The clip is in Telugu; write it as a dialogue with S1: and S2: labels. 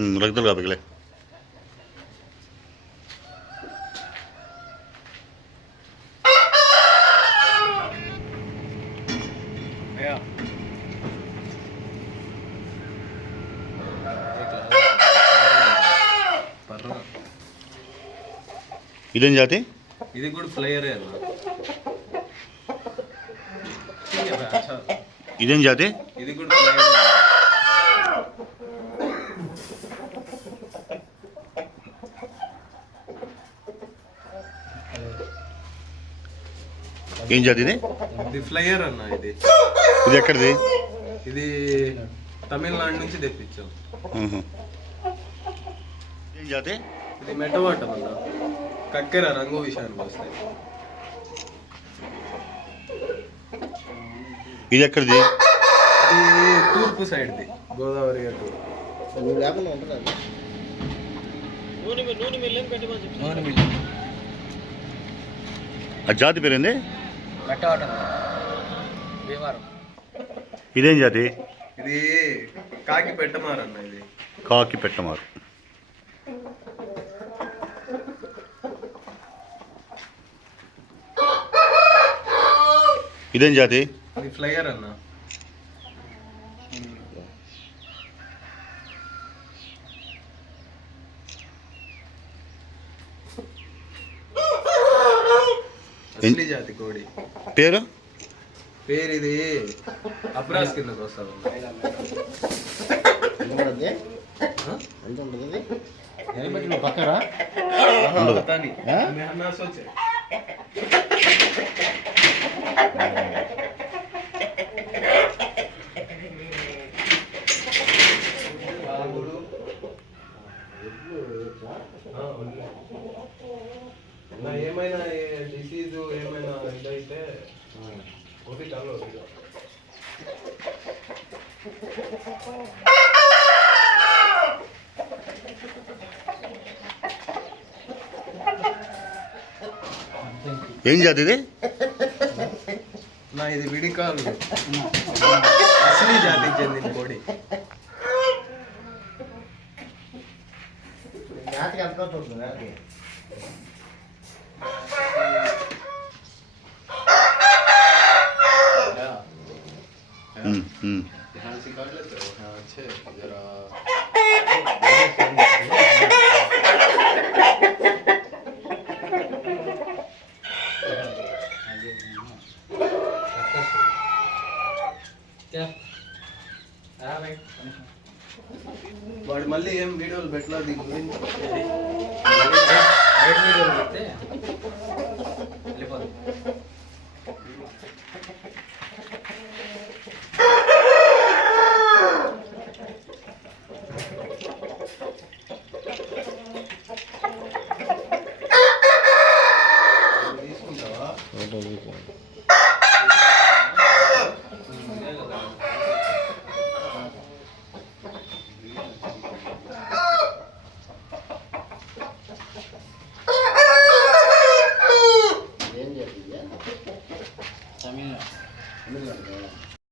S1: हम्म, रख दो अगले
S2: भैया పర్రా
S1: ఇదేం జాతి
S2: ఇది కూడా ఫ్లైయరే అన్న ठीक है भाई, अच्छा
S1: ఇదేం జాతి
S2: ఇది కూడా
S1: ఏం జాతి ఇది?
S2: ఇది ఫ్లైయర్ అన్న ఇది.
S1: ఇది ఎక్కడిది?
S2: ఇది తమిళనాడు నుంచి తెప్పించాం.
S1: ఏం జాతి?
S2: ఇది మెటవాటం అన్న. కక్కెర రంగు విషయానికి వస్తాయి
S1: ఇది ఎక్కడిది?
S2: ఇది తూర్పు సైడ్ది గోదావరి
S3: నువ్వు లేకుండా ఉంటుంది
S1: ఆ జాతి పేరేంది?
S3: భీమవరం.
S1: ఇదేం జాతి?
S2: ఇది కాకి పెట్టమారన్న ఇది.
S1: కాకి పెట్టమారు. ఇదేం జాతి?
S2: ఇది ఫ్లైయర్ అన్న. అసలీ జాతి కోడి
S1: పేరు
S2: పేరు ఇది అబ్రాస్ కిందకు వస్తుంది
S3: పక్కరా
S1: ఉండదు.
S2: ఏమైనా డిసీజ్ ఏమైనా ఇదైతే ఒకటి చాలు
S1: ఏం జాతి ఇది
S2: నా ఇది విడికాలు అసలీ జాతికి చెందిన కోడి
S3: జాతికి
S1: మ్మ్, మ్మ్.
S2: వాడు మళ్ళీ ఏం వీడియోలు పెట్టలా దీని గురించి
S3: సైడ్ వీడియోలు పెడితే